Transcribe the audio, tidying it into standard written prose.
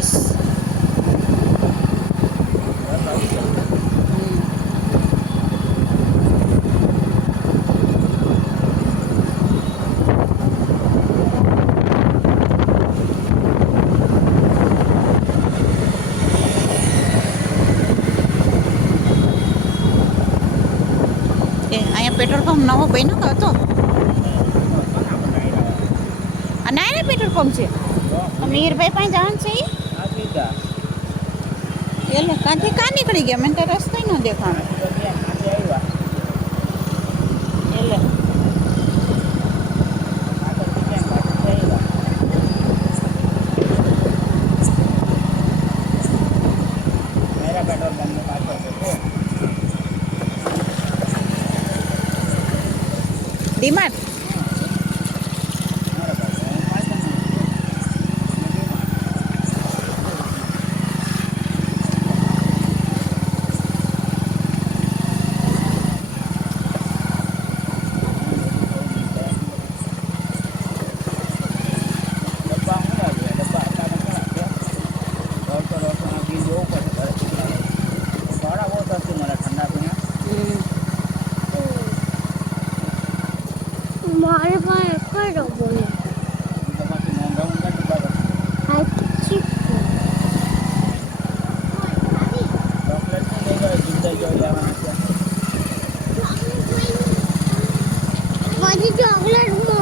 બસ. અહીંયા petrol pump નવો બન્યો હતો. અને આને પેટ્રોલ પંપ છે. મીરભાઈ પાસે જવાનું છે એટલે કાંથી કાં નીકળી ગયા? મને તો રસ્તો ન દેખાણો. એટલે ડીમાર્ટ મારે પાસે કરો બોલે ચોકલેટ